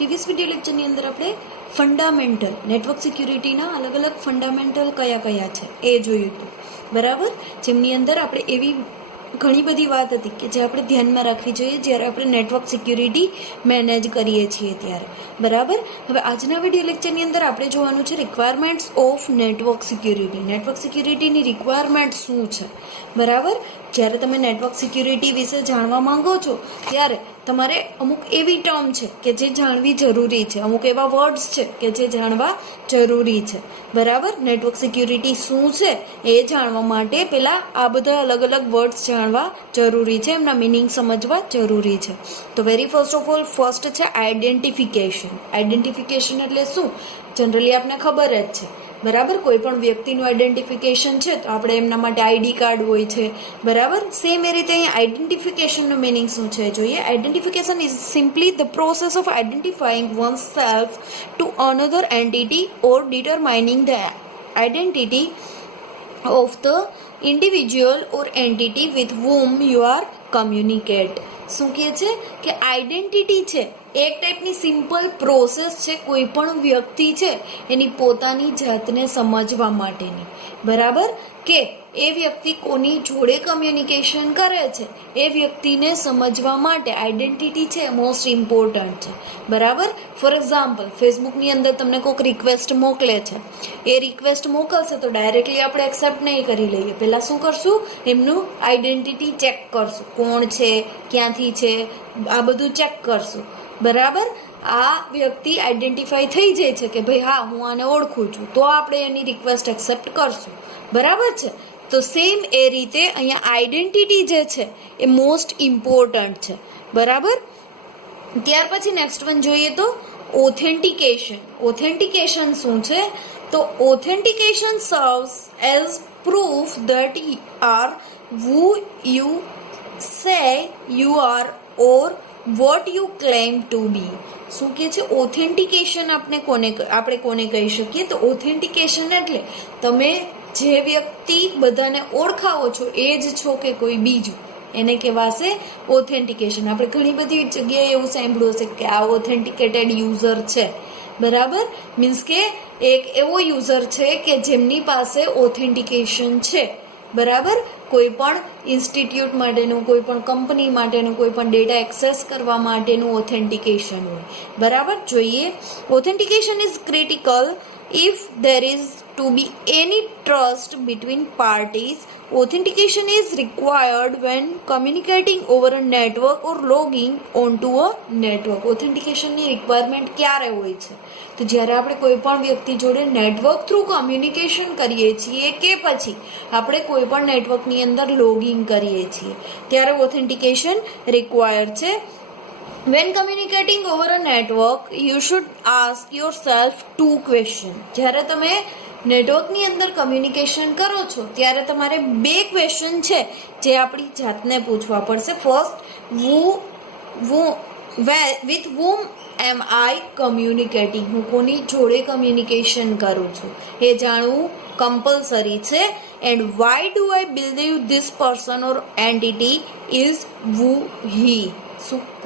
Previous video લેક્ચરની અંદર આપણે fundamental network સિક્યુરિટીના અલગ અલગ ફંડામેન્ટલ કયા કયા છે એ જોયું હતું, બરાબર. જેમની અંદર આપણે એવી ઘણી બધી વાત હતી કે જે આપણે ધ્યાનમાં રાખવી જોઈએ જ્યારે આપણે નેટવર્ક સિક્યુરિટી મેનેજ કરીએ છીએ ત્યારે, બરાબર. હવે આજના વિડીયો લેક્ચરની અંદર આપણે જોવાનું છે requirements of network security. Network સિક્યુરિટીની રિક્વાયરમેન્ટ શું છે, બરાબર. જ્યારે તમે નેટવર્ક સિક્યુરિટી વિશે જાણવા માંગો છો ત્યારે તમારે અમુક એવી ટર્મ છે કે જે જાણવી જરૂરી છે, અમુક એવા વર્ડ્સ છે કે જે જાણવા જરૂરી છે, બરાબર. નેટવર્ક સિક્યુરિટી શું છે એ જાણવા માટે પહેલાં આ બધા અલગ અલગ વર્ડ્સ જાણવા જરૂરી છે, એમના મિનિંગ સમજવા જરૂરી છે. તો very first of all first છે આઈડેન્ટિફિકેશન. આઈડેન્ટિફિકેશન એટલે શું? જનરલી આપને ખબર જ છે, બરાબર. કોઈ પણ વ્યક્તિનું આઈડેન્ટિફિકેશન છે તો આપણે એમના માટે આઈડી કાર્ડ હોય છે, બરાબર. સેમ એ રીતે અહીંયા આઈડેન્ટિફિકેશનનો મિનિંગ શું છે જોઈએ. Identification is simply the process of identifying one self to another entity or determining the identity of the individual or entity with whom you are communicate. શું કહે છે કે આઈડેન્ટિટી છે એક ટાઈપની સિમ્પલ પ્રોસેસ છે કોઈ પણ વ્યક્તિ છે એની પોતાની જાતને સમજવા માટેની, બરાબર. કે એ વ્યક્તિ કોની જોડે કમ્યુનિકેશન કરે છે એ વ્યક્તિને સમજવા માટે આઈડેન્ટિટી છે મોસ્ટ ઇમ્પોર્ટન્ટ છે, બરાબર. ફોર એક્ઝામ્પલ ફેસબુકની અંદર તમને કોઈક રિક્વેસ્ટ મોકલે છે, એ રિક્વેસ્ટ મોકલશે તો ડાયરેક્ટલી આપણે એક્સેપ્ટ નહીં કરી લઈએ, પહેલાં શું કરશું એમનું આઈડેન્ટિટી ચેક કરશું, કોણ છે, ક્યાંથી છે, આ બધું ચેક કરશું, બરાબર. આ વ્યક્તિ આઈડેન્ટિફાઈ થઈ જાય છે કે ભાઈ હા હું આને ઓળખું છું તો આપણે એની રિક્વેસ્ટ એક્સેપ્ટ કરશું, બરાબર છે. તો સેમ એ રીતે અહીંયા આઈડેન્ટિટી જે છે એ મોસ્ટ ઇમ્પોર્ટન્ટ છે, બરાબર. ત્યાર પછી નેક્સ્ટ વન જોઈએ તો ઓથેન્ટિકેશન. ઓથેન્ટિકેશન શું છે? તો authentication serves as proof that are who you say you are or what you claim to be. શું કે છે ઓથેન્ટિકેશન આપણે કોને કહી શકીએ? તો ઓથેન્ટિકેશન એટલે તમે જે વ્યક્તિ બધાને ઓળખાવો છો એ જ છો કે કોઈ બીજું, એને કહેવાશે ઓથેન્ટિકેશન. આપણે ઘણી બધી જગ્યાએ એવું સાંભળ્યું હશે કે આ ઓથેન્ટિકેટેડ યુઝર છે, બરાબર. મીન્સ કે એક એવો યુઝર છે કે જેમની પાસે ઓથેન્ટિકેશન છે, બરાબર. કોઈ પણ ઇન્સ્ટિટ્યૂટ માટેનું, કોઈ પણ કંપની માટેનું, કોઈ પણ ડેટા એક્સેસ કરવા માટેનું ઓથેન્ટિકેશન હોય, બરાબર. જોઈએ authentication is critical if there is to be any trust between parties. Authentication is required when communicating over a network or logging onto a network. Authentication ની રિક્વાયરમેન્ટ ક્યારે હોય છે? તો જ્યારે આપણે કોઈ પણ વ્યક્તિ જોડે નેટવર્ક થ્રુ કમ્યુનિકેશન કરીએ છીએ કે પછી આપણે કોઈ પણ નેટવર્કની અંદર લોગિંગ કરીએ છીએ ત્યારે ઓથેન્ટિકેશન રિક્વાયર્ડ છે. When communicating over a network, you should ask yourself two questions. જ્યારે તમે નેટવર્કની અંદર કમ્યુનિકેશન કરો છો ત્યારે તમારે બે ક્વેશ્ચન છે જે આપણી જાતને પૂછવા પડશે. First, with whom am I communicating? હું કોની જોડે કમ્યુનિકેશન કરું છું એ જાણવું કમ્પલસરી છે. And why do I believe this person or entity is who he?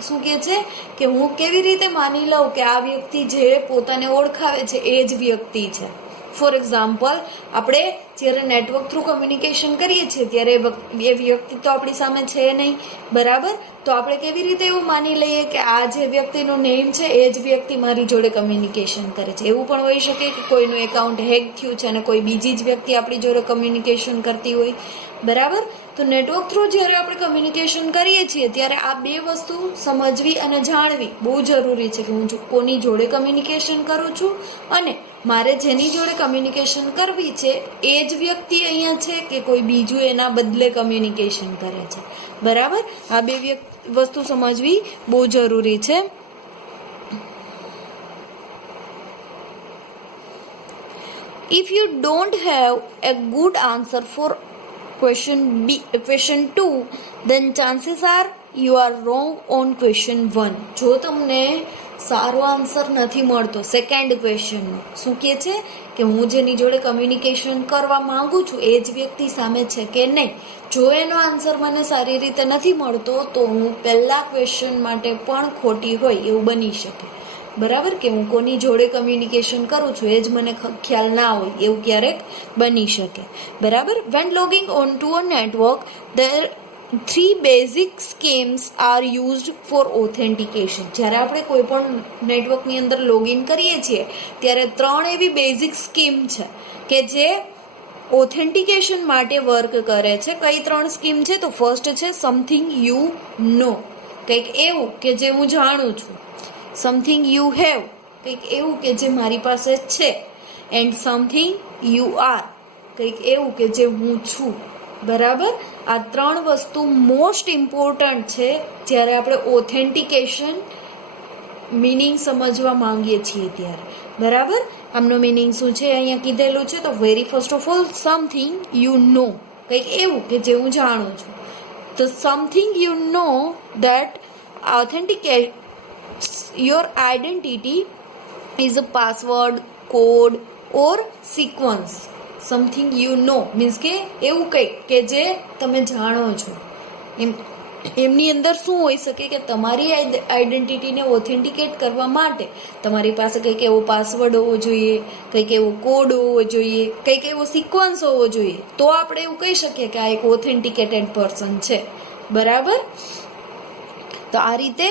શું કહે છે કે હું કેવી રીતે માની લઉં કે આ વ્યક્તિ જે પોતાને ઓળખાવે છે એ જ વ્યક્તિ છે. ફોર એક્ઝામ્પલ આપણે જ્યારે નેટવર્ક થ્રુ કમ્યુનિકેશન કરીએ છીએ ત્યારે એ વ્યક્તિ તો આપણી સામે છે નહીં, બરાબર. તો આપણે કેવી રીતે એવું માની લઈએ કે આ જે વ્યક્તિનું નેમ છે એ જ વ્યક્તિ મારી જોડે કમ્યુનિકેશન કરે છે? એવું પણ હોઈ શકે કે કોઈનું એકાઉન્ટ હેક થયું છે અને કોઈ બીજી જ વ્યક્તિ આપણી જોડે કમ્યુનિકેશન કરતી હોય, બરાબર. તો નેટવર્ક થ્રુ જ્યારે આપણે કમ્યુનિકેશન કરીએ છીએ ત્યારે આ બે વસ્તુ સમજવી અને જાણવી બહુ જરૂરી છે કે હું કોની જોડે કમ્યુનિકેશન કરું છું અને મારે જેની જોડે કમ્યુનિકેશન કરવી છે એ જ વ્યક્તિ અહીંયા છે કે કોઈ બીજું એના બદલે કમ્યુનિકેશન કરે છે, બરાબર. આ બે વસ્તુ સમજવી બહુ જરૂરી છે. If you don't have a good answer for question 2, then chances are you are wrong on question 1. જો તમને સારો આન્સર નથી મળતો સેકન્ડ ક્વેશ્ચનનો, શું કહે છે કે હું જેની જોડે કમ્યુનિકેશન કરવા માંગુ છું એ જ વ્યક્તિ સામે છે કે નહીં, જો એનો આન્સર મને સારી રીતે નથી મળતો તો હું પહેલા ક્વેશ્ચન માટે પણ ખોટી હોય એવું બની શકે, બરાબર, કે હું કોની જોડે કમ્યુનિકેશન કરું છું એ જ મને ખ્યાલ ના હોય, એવું ક્યારેક બની શકે. બરાબર. When logging on to a network there 3 basic schemes are used for authentication. જ્યારે આપણે કોઈ પણ નેટવર્કની અંદર લોગિન કરીએ છીએ ત્યારે 3 એવી બેઝિક સ્કીમ છે કે જે ઓથેન્ટિકેશન માટે વર્ક કરે છે. કઈ 3 સ્કીમ છે? તો ફર્સ્ટ છે સમથિંગ યુ નો, કંઈક એવું કે જે હું જાણું છું. સમથિંગ યુ હેવ, કંઈક એવું કે જે મારી પાસે છે. એન્ડ સમથિંગ યુ આર, કંઈક એવું કે જે હું છું. બરાબર. આ 3 વસ્તુ મોસ્ટ ઇમ્પોર્ટન્ટ છે જ્યારે આપણે ઓથેન્ટિકેશન મિનિંગ સમજવા માંગીએ છીએ ત્યારે. બરાબર. આમનો મિનિંગ શું છે અહીંયા કીધેલું છે. તો very first of all something you નો, કંઈક એવું કે જે હું જાણું છું. તો something you no that authenticates your identity is a password, code or sequence. Something you know means કે એવું કંઈક કે જે તમે જાણો છો. એમની અંદર શું હોઈ શકે કે તમારી આઈડેન્ટિટીને ઓથેન્ટિકેટ કરવા માટે તમારી પાસે કંઈક એવો પાસવર્ડ હોવો જોઈએ, કંઈક એવો કોડ હોવો જોઈએ, કંઈક એવો સિક્વન્સ હોવો જોઈએ. તો આપણે એવું કહી શકીએ કે આ એક ઓથેન્ટિકેટેડ પર્સન છે. બરાબર. તો આ રીતે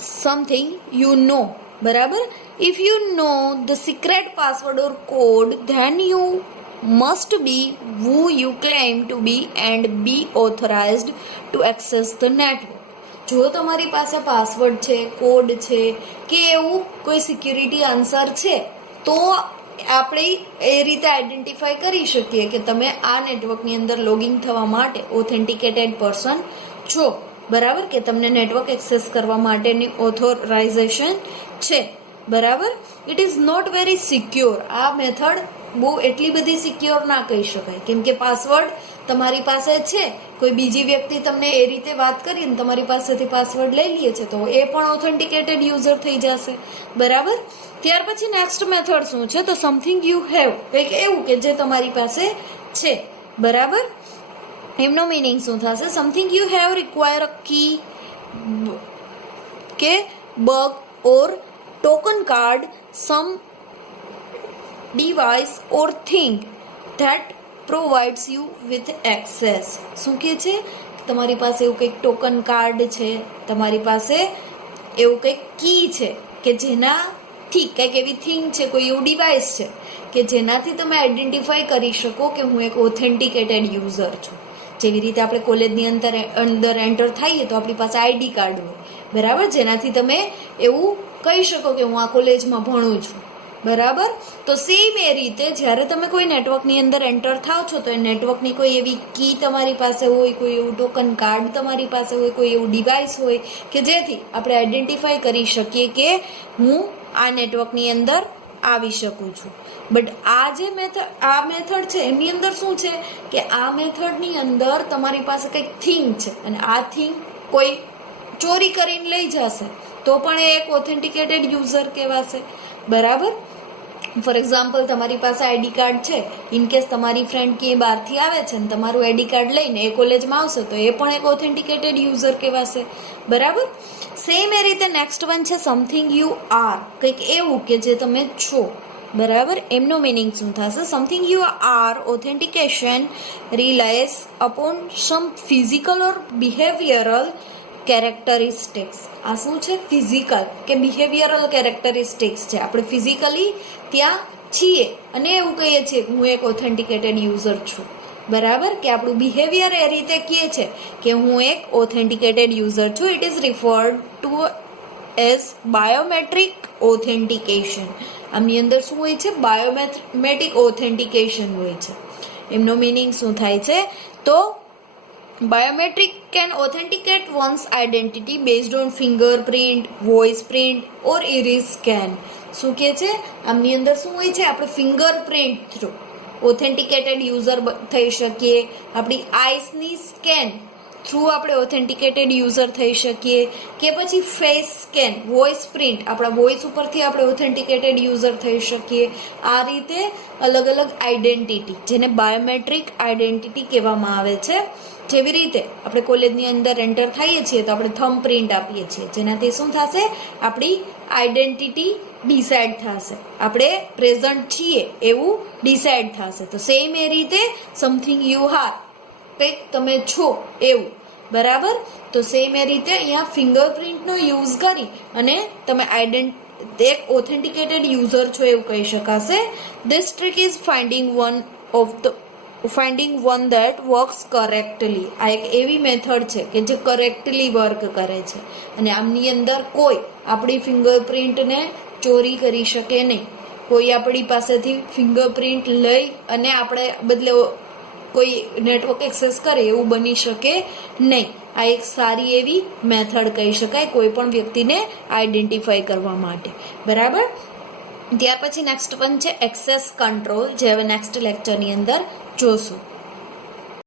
સમથિંગ યુ નો. બરાબર. If you know the secret password or code then you must be who you claim to be and be authorized to access the network. જો તમારી પાસે પાસવર્ડ છે, કોડ છે કે એવું કોઈ સિક્યુરિટી આન્સર છે તો આપણે એ રીતે આઈડેન્ટિફાઈ કરી શકીએ કે તમે આ નેટવર્કની અંદર લોગિન થવા માટે ઓથેન્ટિકેટેડ પર્સન છો. બરાબર, કે તમને નેટવર્ક એક્સેસ કરવા માટેની ઓથોરાઇઝેશન છે. બરાબર. It is not very secure. આ મેથડ બહુ એટલી બધી સિક્યોર ના કહી શકાય, કેમ કે પાસવર્ડ તમારી પાસે છે, કોઈ બીજી વ્યક્તિ તમને એ રીતે વાત કરીને તમારી પાસેથી પાસવર્ડ લઈ લે છે તો એ પણ ઓથેન્ટિકેટેડ યુઝર થઈ જશે. બરાબર. ત્યાર પછી નેક્સ્ટ મેથડ શું છે? તો સમથિંગ યુ હેવ, કંઈક એવું કે જે તમારી પાસે છે. બરાબર. એમનો મિનિંગ શું થશે? Something you have required a key કે bug or token card, some device or thing that provides you with access. શું કે છે? તમારી પાસે એવું કંઈક ટોકન કાર્ડ છે, તમારી પાસે એવું કંઈક કી છે કે જેનાથી કંઈક એવી થિંગ છે, કોઈ એવું ડિવાઇસ છે કે જેનાથી તમે આઈડેન્ટિફાઈ કરી શકો કે હું એક ઓથેન્ટિકેટેડ યુઝર છું. જેવી રીતે આપણે કોલેજની અંદર એન્ટર થઈએ તો આપણી પાસે આઈડી કાર્ડ હોય. બરાબર, જેનાથી તમે એવું કહી શકો કે હું આ કોલેજમાં ભણું છું. બરાબર. તો સેમ એ રીતે જ્યારે તમે કોઈ નેટવર્કની અંદર એન્ટર થાવ છો તો એ નેટવર્કની કોઈ એવી કી તમારી પાસે હોય, કોઈ એવું ટોકન કાર્ડ તમારી પાસે હોય, કોઈ એવું ડિવાઇસ હોય કે જેથી આપણે આઈડેન્ટિફાઈ કરી શકીએ કે હું આ નેટવર્કની અંદર આવી શકું છું. બટ આ જે મેથડ છે એની અંદર શું છે કે આ મેથડની અંદર તમારી પાસે કંઈક થિંગ છે અને આ થિંગ કોઈ ચોરી કરીને લઈ જશે તો પણ એ એક ઓથેન્ટિકેટેડ યુઝર કહેવાશે. બરાબર. ફોર એક્ઝામ્પલ, તમારી પાસે આઈડી કાર્ડ છે, ઇનકેસ તમારી ફ્રેન્ડ ક્યાંય બહારથી આવે છે ને તમારું આઈડી કાર્ડ લઈને એ કોલેજમાં આવશે તો એ પણ એક ઓથેન્ટિકેટેડ યુઝર કહેવાશે. બરાબર. સેમ એ રીતે નેક્સ્ટ વન છે સમથિંગ યુ આર, કંઈક એવું કે જે તમે છો. બરાબર. એમનો મિનિંગ શું થશે? Something you are authentication relies upon some physical or behavioural characteristics. આ શું છે? ફિઝિકલ કે બિહેવિયરલ કેરેક્ટરિસ્ટિક્સ છે. આપણે ફિઝિકલી ત્યાં છીએ અને એવું કહીએ છીએ કે હું એક ઓથેન્ટિકેટેડ યુઝર છું. બરાબર, કે આપણું બિહેવિયર એ રીતે કહે છે કે હું એક ઓથેન્ટિકેટેડ યુઝર છું. It is referred to as biometric authentication. આમની અંદર શું હોય છે? બાયોમેટ્રિક ઓથેન્ટિકેશન હોય છે. એમનો મિનિંગ શું થાય છે? તો biometric can authenticate one's identity based on fingerprint, voice print or iris scan. શું કે છે? આમની અંદર શું હોય છે? આપણે ફિંગરપ્રિન્ટ થ્રુ ઓથેન્ટિકેટેડ યુઝર થઈ શકીએ, આપણી આઈસની સ્કેન થ્રુ આપણે ઓથેન્ટિકેટેડ યુઝર થઈ શકીએ કે પછી ફેસ સ્કેન, વોઇસ પ્રિન્ટ, આપણા વોઇસ ઉપરથી આપણે ઓથેન્ટિકેટેડ યુઝર થઈ શકીએ. આ રીતે અલગ અલગ આઈડેન્ટિટી જેને બાયોમેટ્રિક આઈડેન્ટિટી કહેવામાં આવે છે જેવી રીતે આપણે કોલેજની અંદર એન્ટર થઈએ છીએ તો આપણે થંબ પ્રિન્ટ આપીએ છીએ, જેનાથી શું થશે, આપણી આઈડેન્ટિટી ડિસાઇડ થશે, આપણે પ્રેઝન્ટ છીએ એવું ડિસાઇડ થશે. તો સેમ એ રીતે સમથિંગ યુ આર, કંઈક તમે છો એવું, બરાબર. તો સેમ એ રીતે અહીંયા ફિંગરપ્રિન્ટનો યુઝ કરી અને તમે એક ઓથેન્ટિકેટેડ યુઝર છો એવું કહી શકાશે. This trick is finding one that works correctly. આ એક એવી મેથડ છે કે જે કરેક્ટલી વર્ક કરે છે અને આમની અંદર કોઈ આપણી ફિંગરપ્રિન્ટને ચોરી કરી શકે નહીં. કોઈ આપણી પાસેથી ફિંગરપ્રિન્ટ લઈ અને આપણે બદલે કોઈ નેટવર્ક એક્સેસ કરે એવું બની શકે નહીં. આ એક સારી એવી મેથડ કહી શકાય કોઈ પણ વ્યક્તિને આઈડેન્ટિફાઈ કરવા માટે, બરાબર. ત્યાર પછી નેક્સ્ટ વન છે એક્સેસ કંટ્રોલ, જે હવે નેક્સ્ટ લેક્ચરની અંદર જોશું.